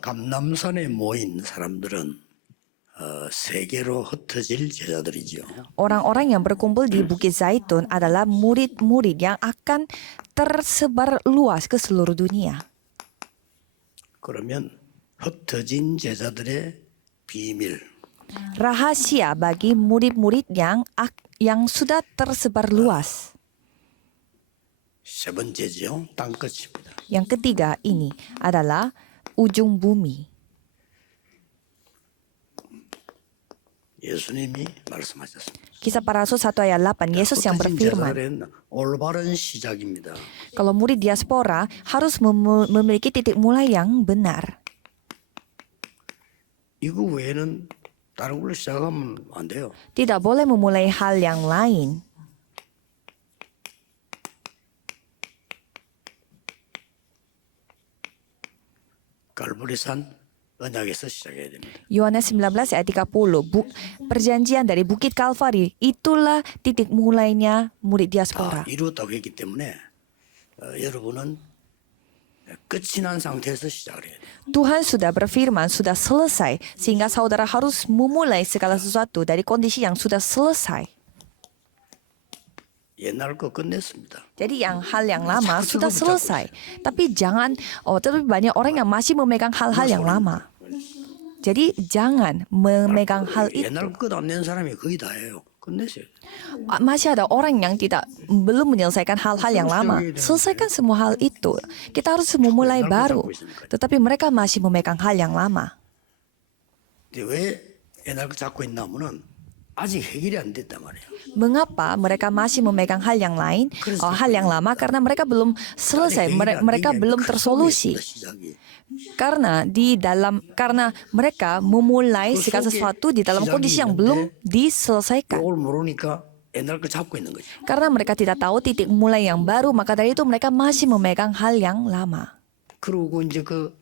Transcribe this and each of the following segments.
감람산에 모인 사람들은 세계로 흩어질 제자들이죠. Orang-orang yang berkumpul di Bukit Zaitun adalah murid-murid yang akan tersebar luas ke seluruh dunia. 그러면 흩어진 제자들의 비밀, Rahasia bagi murid-murid yang sudah tersebar luas. 세 번째죠. 땅끝입니다. Yang ketiga ini adalah ujung bumi. 예수님이 말씀하셨습니다. Kisah para Rasul 1 ayat 8, Yesus yang 흩어진 berfirman, 제자들은 올바른 시작입니다. kalau murid diaspora harus memiliki titik mulai yang benar. 이거 외에는 다른 걸로 시작하면 안 돼요. Tidak boleh memulai hal yang lain. 갈보리산 언약에서 시작해야 됩니다. Yohanes 19 ayat 30, perjanjian dari Bukit Kalvari, itulah titik mulainya murid 다 diaspora. 이루었다고 했기 때문에 여러분은 끝이 난 상태에서 시작을 해야 돼요. Tuhan sudah berfirman, sudah selesai, sehingga saudara harus memulai segala sesuatu dari kondisi yang sudah selesai. 옛날 거 끝냈습니다. Jadi hal yang lama sudah selesai. Tapi tapi banyak orang yang masih memegang hal-hal yang lama. Jadi jangan memegang hal itu. 옛날 거 끝 안 낸 사람이 거의 다예요. 끝내세요. Masih ada orang yang belum menyelesaikan hal-hal yang lama. Selesaikan semua hal itu. Kita harus memulai baru. Tetapi mereka masih memegang hal yang lama. 근데 왜 옛날 거 잡고 있나면은 아직 해결이 안 됐단 말이에요. Mengapa mereka masih memegang hal yang lain, hal yang lama? Karena mereka belum selesai, mereka belum tersolusi. Karena mereka memulai segala sesuatu di dalam kondisi yang belum diselesaikan. 그걸 모르니까 옛날 거 잡고 있는 거죠. Karena mereka tidak tahu titik mulai yang baru, maka dari itu mereka masih memegang hal yang lama. 그러고 이제 그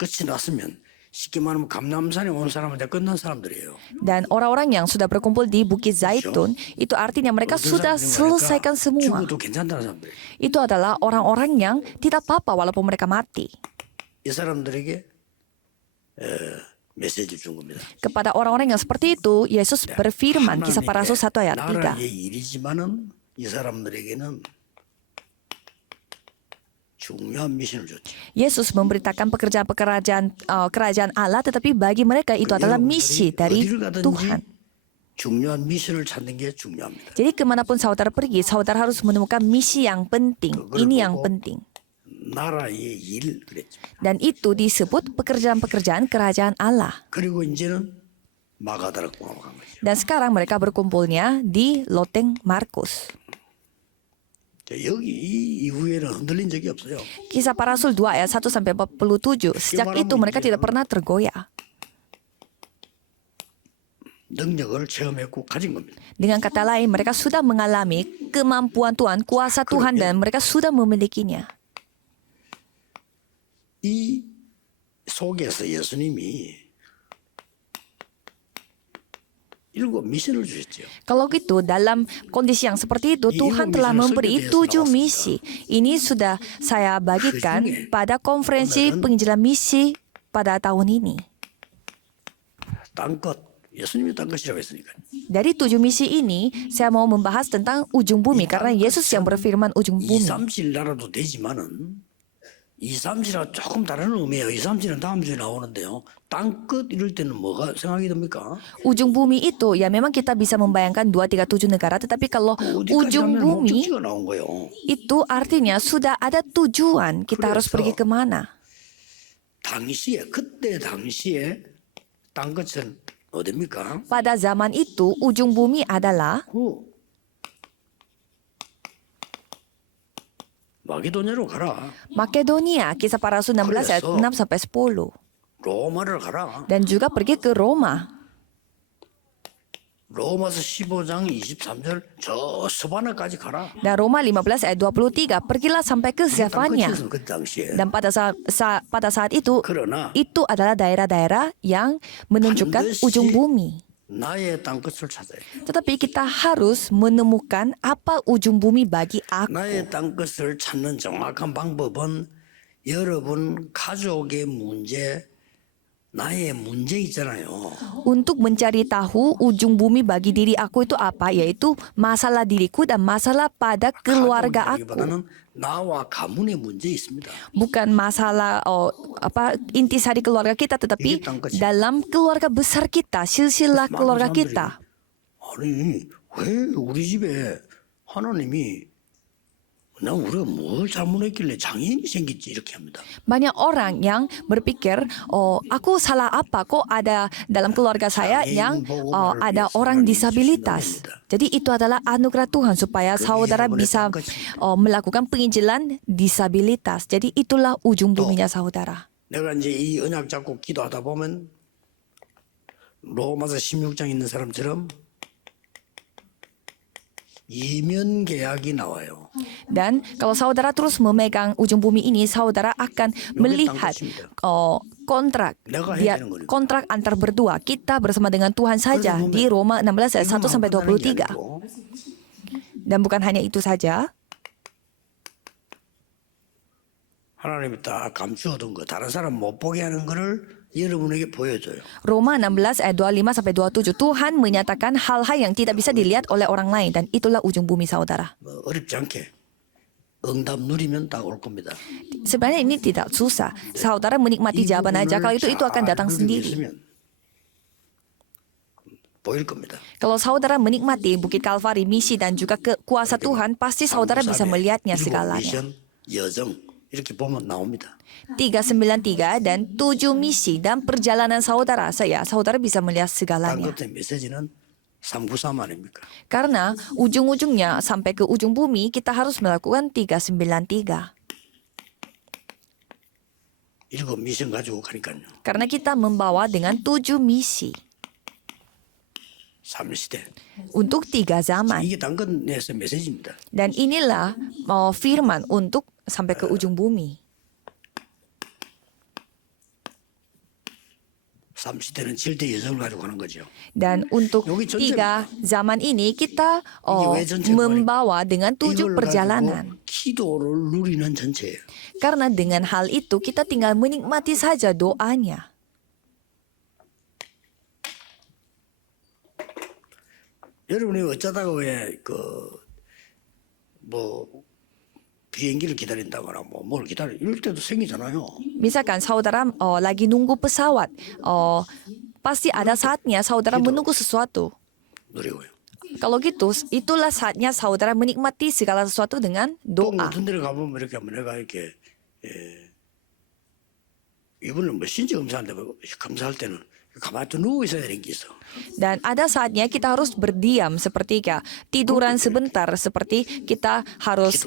끝이 났으면 쉽게 말하면 감람산에 온 사람은 다 끝난 사람들이에요. Dan orang-orang yang sudah berkumpul di Bukit Zaitun, itu artinya mereka sudah selesaikan semua. 죽어도 괜찮다는 사람들. Itu adalah orang-orang yang tidak apa-apa walaupun mereka mati. 이 사람들에게 메시지를 준 겁니다. Kepada orang-orang yang seperti itu, Yesus berfirman, Kisah para Rasul 1 ayat 3. 나라의 일이지만은 이 사람들에게는 중요한 미션을 줬죠. Yesus memberitakan kerajaan Allah, tetapi bagi mereka itu adalah misi dari Tuhan. 중요한 미션을 찾는 게 중요합니다. Jadi kemanapun saudara pergi, saudara harus menemukan misi yang penting. Ini yang penting. 나라의 일 그랬죠. Dan itu disebut pekerjaan-pekerjaan kerajaan Allah. 그리고 이제는 마가다락 공화국 간 거죠. Dan sekarang mereka berkumpulnya di loteng Markus. 여기 이 이후에는 흔들린 적이 없어요. Kisah para Rasul 2 ayat 1 sampai 47. Sejak itu mereka tidak pernah tergoyah. 능력을 체험했고 가진 겁니다. Dengan kata lain, mereka sudah mengalami kemampuan Tuhan, kuasa Tuhan, dan mereka sudah memilikinya. 이 속에서 예수님이 7 미션을 주셨죠. Kalau gitu, dalam kondisi yang seperti itu, Tuhan telah memberi 7 misi. Ini sudah saya bagikan pada konferensi penginjilan misi pada tahun ini. 땅끝, 예수님이 땅끝이라고 했으니까. Dari 7 misi ini, saya mau membahas tentang ujung bumi, karena Yesus yang berfirman ujung bumi. 237 나라도 되지만은 237은 조금 다른 의미예요. 237은 다음 주에 나오는데요. 땅끝 이럴 때는 뭐가 생각이 듭니까? Ujung bumi itu, ya memang kita bisa membayangkan 237 negara, tetapi kalau ujung bumi 목적지가 나온 거예요. itu artinya sudah ada tujuan kita harus pergi kemana. 그때 당시에 땅끝은 어디입니까? Pada zaman itu, ujung bumi adalah 마게도냐로 가라. Makedonia, Kisah para Rasul 16 ayat 6 sampai 10. 로마를 가라. Dan juga pergi ke Roma. 로마서 15장 23절 저 스바나까지 가라. Dan Roma 15 ayat 23, pergilah sampai ke Zefania. 땅끝이었어, 그 당시에. Dan pada saat itu, 그러나 itu adalah daerah-daerah yang menunjukkan ujung bumi. 나의 땅끝을 찾아야 돼. Tetapi kita harus menemukan apa ujung bumi bagi aku. 나의 땅끝을 찾는 정확한 방법은 여러분 가족의 문제, 나의 문제 있잖아요. Untuk mencari tahu ujung bumi bagi diri aku itu apa, yaitu masalah diriku dan masalah pada keluarga aku. 가족이라기보다는 나와 가문의 문제 있습니다. Bukan masalah intisari keluarga kita, tetapi dalam keluarga besar kita, silsilah keluarga kita. 아니 왜 우리 집에 하나님이 나 우리가 뭘 잘못했길래 장애인이 생겼지 이렇게 합니다. Banyak orang yang berpikir, oh aku salah apa kok ada dalam keluarga saya yang ada orang disabilitas. Jadi itu adalah anugerah Tuhan supaya saudara bisa melakukan penginjilan disabilitas. Jadi itulah ujung buminya saudara. 내가 이제 이 언약 잡고 기도하다 보면 로마서 16장 있는 사람처럼 이면 계약이 나와요. Dan kalau saudara terus memegang ujung bumi ini, saudara akan melihat kontrak kontrak antar berdua kita bersama dengan Tuhan saja di Roma 16 ayat 1 sampai 23. Dan bukan hanya itu saja. 하나님이 다 감추어둔 거, 다른 사람 못 보게 하는 거를 여러분에게 보여줘요. Roma 16 ayat 25 sampai 27, Tuhan menyatakan hal-hal yang tidak bisa dilihat oleh orang lain, dan itulah ujung bumi saudara. 뭐 어렵지 않게 응답 누리면 다 올 겁니다. Sebenarnya ini tidak susah. Saudara menikmati jawaban aja, kalau itu akan datang sendiri. 보일 겁니다. Kalau saudara menikmati Bukit Kalvari, misi dan juga kuasa Tuhan, pasti saudara bisa melihatnya segalanya. 미션, 여정 이렇게 보면 나옵니다. 393 dan 7 misi dan perjalanan saudara, saudara bisa melihat segalanya. 땅끝의 메시지는 393 아닙니까? Karena ujung-ujungnya sampai ke ujung bumi kita harus melakukan 393. 일곱 미션 가지고 가니까요. Karena kita membawa dengan 7 misi 3시대. untuk 3 zaman. 이게 땅끝에서 메시지입니다. Dan inilah firman untuk sampai ke ujung bumi. 3시대는 7대 여정을 가지고 가는 거죠. Dan untuk 3 zaman ini kita membawa dengan 7 perjalanan. 기도를 누리는 전체예요. Karena dengan hal itu kita tinggal menikmati saja doanya. 여러분이 어쩌다가 왜 비행기를 기다린다거나 뭘 기다려 이럴 때도 생기잖아요. Misalkan saudara lagi nunggu pesawat, pasti ada saatnya saudara menunggu sesuatu. 노래고요. Kalau gitu, itulah saatnya saudara menikmati segala sesuatu dengan 똥 doa. 같은 데를 가보면 이렇게 하면 내가 이렇게 이분은 뭐 신체 검사할 때는 가만히 또 누워 있어야 되는 게 있어. Dan ada saatnya kita harus berdiam seperti tiduran sebentar, seperti kita harus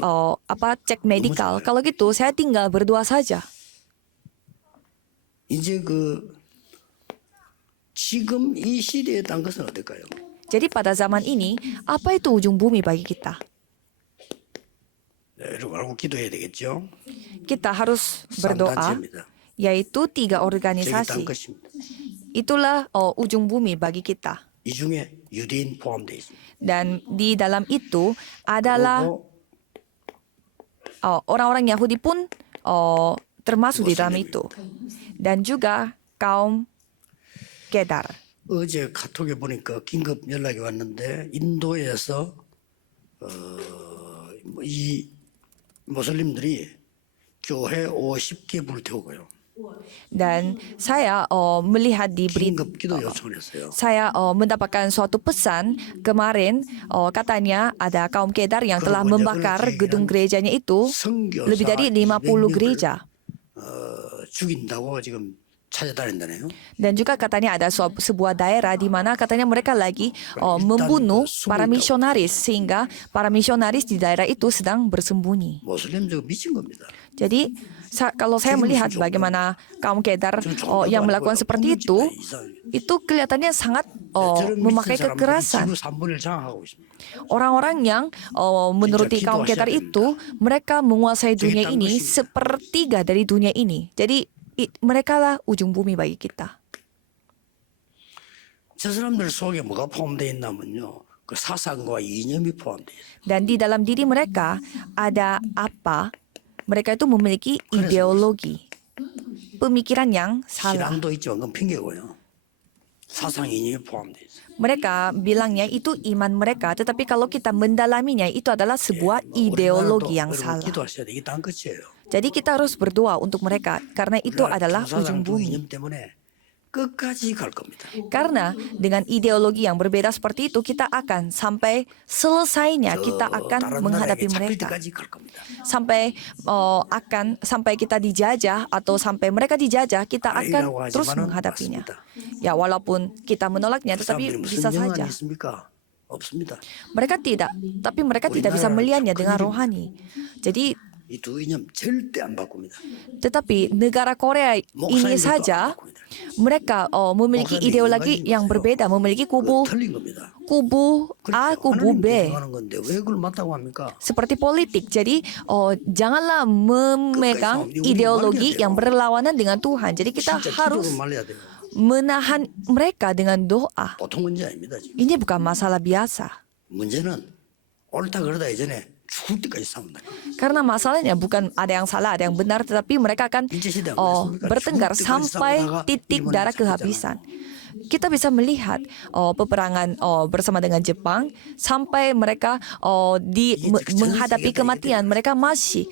cek medikal. Kalau gitu saya tinggal berdoa saja. 이제 지금 이 시대에 딴 것은 어떨까요? Jadi pada zaman ini, apa itu ujung bumi bagi kita? 이러고 알고 기도해야 되겠죠. Kita harus berdoa, 단체입니다. yaitu 3 저기 딴 organisasi. 것입니다. Itulah ujung bumi bagi kita. 이 중에 유대인 포함되어 있습니다. Dan di dalam itu adalah 그리고 orang-orang Yahudi pun termasuk di dalam itu. Dan juga kaum Kedar. 어제 카톡에 보니까 긴급 연락이 왔는데 인도에서 이 모슬림들이 교회 50개 불태우고요. Dan saya melihat di berita, 긴급 기도 요청을 했어요. saya mendapatkan suatu pesan kemarin, katanya ada kaum Kedar yang telah membakar gedung gerejanya itu, lebih dari 50 gereja. 죽인다고 지금 찾아다닌다네요. Dan juga katanya ada sebuah daerah di mana katanya mereka lagi membunuh para misionaris, sehingga para misionaris di daerah itu sedang bersembunyi. 모슬림 저거 미친 겁니다. Jadi kalau saya melihat bagaimana kaum Kedar yang melakukan seperti itu kelihatannya sangat memakai kekerasan. 지구 3분의 1 장악하고 있습니다. Orang-orang yang menuruti kaum Kedar itu, mereka menguasai dunia ini sepertiga dari dunia ini. Jadi mereka lah ujung bumi bagi kita. 저 사람들 속에 뭐가 포함되어 있냐면요. 그 사상과 이념이 포함되어 있어요. Dan di dalam diri mereka ada apa? mereka itu memiliki ideologi, pemikiran yang salah. 신앙도 있지만 그건 핑계고요. 사상 이념이 포함되어 있어요. Mereka bilangnya itu iman mereka, tetapi kalau kita mendalaminya itu adalah sebuah ideologi yang salah. 기도하셔야 돼. 이게 딴 끝이에요. Jadi kita harus berdoa untuk mereka karena itu adalah ujung 두 bumi. 이념 때문에 끝까지 갈 겁니다. Karena dengan ideologi yang berbeda seperti itu kita akan sampai selesainya kita akan 다른 menghadapi 나라에게 잡힐 mereka. 때까지 갈 겁니다. Sampai kita dijajah atau sampai mereka dijajah kita akan 아니라고 terus 하지만은 menghadapinya. 맞습니다. Ya walaupun kita menolaknya 그 tetapi 사람들이 bisa 무슨 영안이 saja. 있습니까? 없습니다. Mereka tidak, tapi mereka tidak bisa melihatnya dengan rohani. Jadi 이 두 이념 절대 안 바꿉니다. tetapi negara Korea ini saja mereka memiliki ideologi yang berbeda, memiliki kubu 틀린 겁니다. A, kubu B. 하는 건데 왜 그걸 맞다고 합니까? Seperti politik. Jadi janganlah memegang ideologi yang berlawanan dengan Tuhan. Jadi kita 진짜 harus 기도로 말려야 돼요. menahan mereka dengan doa. 보통 문제 아닙니다. 지금. Ini bukan masalah biasa. 문제는 옳다 그러다 이전에 죽을 때까지 싸운다. Karena masalahnya bukan ada yang salah, ada yang benar, tetapi mereka akan bertengkar sampai titik darah kehabisan. Kita bisa melihat peperangan bersama dengan Jepang sampai mereka menghadapi kematian, mereka masih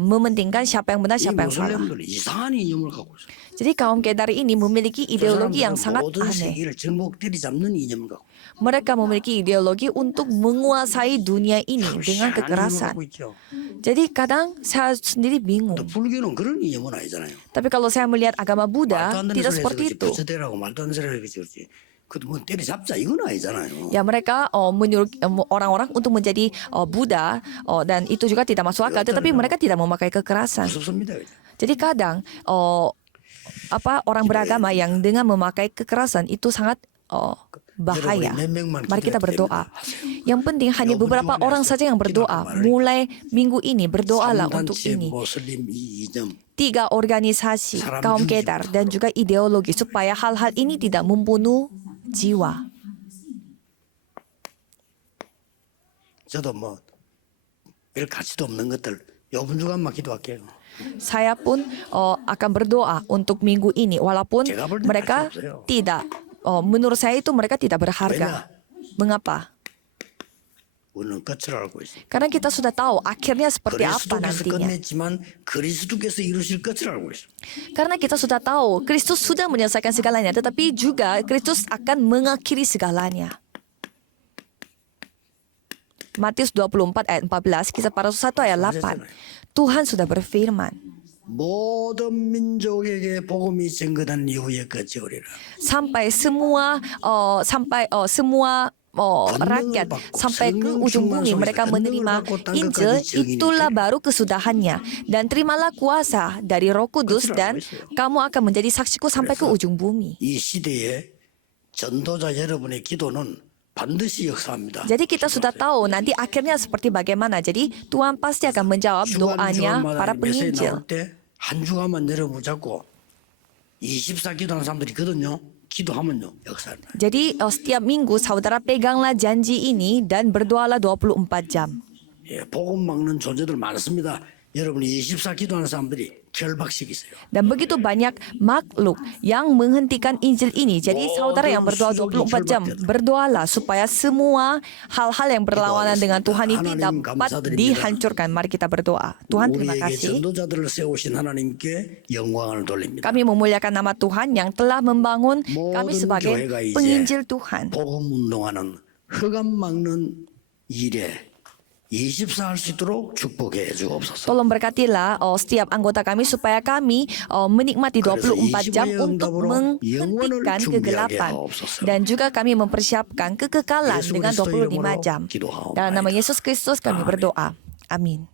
mementingkan siapa yang benar, 이 siapa yang salah. 모슬렘들 이상한 이념을 갖고 있어요. Jadi kaum Kedar ini memiliki ideologi yang sangat 모든 aneh. 세계를 절목들이 잡는 이념을 갖고 Mereka memiliki ideologi untuk menguasai dunia ini dengan kekerasan. 갖고 있죠. Jadi kadang saya sendiri bingung. 또 불교는 그런 이념은 아니잖아요. Tapi kalau saya melihat agama 말도 Buddha, 안 되는 tidak 소리 해서 seperti 그렇지 itu. 부처대라고 말도 안 되는 소리 해서 그렇지. 그것도 뭐 때려잡자 이건 아니잖아요. Ya mereka menyuruh orang-orang untuk menjadi Buddha dan itu juga tidak masuk akal. Tetapi mereka tidak memakai kekerasan. 무섭습니다. 그죠? Jadi kadang orang beragama yang dengan memakai kekerasan itu sangat bahaya. Mari kita berdoa. Yang penting hanya beberapa orang saja yang berdoa. Mulai minggu ini berdoalah untuk ini. 모슬림 이 이념 3 organisasi kaum Kedar dan juga ideologi supaya hal-hal ini tidak membunuh jiwa. 저도 별 가치도 없는 것들 요번 주간만 기도할게요. Saya pun akan berdoa untuk minggu ini walaupun 제가 볼 때는 mereka 가치 없어요. tidak menurut saya itu mereka tidak berharga. Mengapa? 우리는 끝을 알고 있습니다. Karena kita sudah tahu akhirnya seperti apa 그리스도께서 nantinya. 끝냈지만 그리스도께서 이루실 끝을 알고 있습니다. Karena kita sudah tahu Kristus sudah menyelesaikan segalanya, tetapi juga Kristus akan mengakhiri segalanya. Matius 24 ayat 14, Kisah Para Rasul 1 ayat 8. Tuhan sudah berfirman, 모든 민족에게 복음이 증거된 이후에 끝이 오리라. sampai semua rakyat sampai ke ujung bumi mereka menerima Injil, itulah baru kesudahannya. Dan terimalah kuasa dari Roh Kudus dan kamu akan menjadi saksiku sampai ke ujung bumi. 이 시대에 전도자 여러분의 기도는 반드시 역사합니다. Jadi kita sudah tahu nanti akhirnya seperti bagaimana. Jadi Tuhan pasti akan menjawab doanya para penginjil. 한 주간만 여러분 잡고 24 기도하는 사람들이 있거든요. 기도하면요 역사합니다. Jadi setiap minggu saudara peganglah janji ini dan berdoalah 24 jam. 예, 복음 막는 존재들 많습니다. 여러분이 24 기도하는 사람들이 결박시키세요. Dan begitu banyak makhluk yang menghentikan Injil ini. Jadi saudara yang berdoa 24 jam, berdoalah supaya semua hal-hal yang berlawanan dengan Tuhan ini dapat dihancurkan. Mari kita berdoa. Tuhan, terima 우리에게 kasih. 전도자들을 세우신 하나님께 영광을 돌립니다. Kami memuliakan nama Tuhan yang telah membangun kami sebagai penginjil Tuhan. 복음 운동하는 흑암 막는 일에 24 할 수 있도록 축복해 주옵소서. Tolong berkatilah setiap anggota kami supaya kami menikmati 24 jam untuk menghentikan kegelapan. Dan juga kami mempersiapkan kekekalan dengan 25 jam. Dalam nama Yesus Kristus kami berdoa. Amin.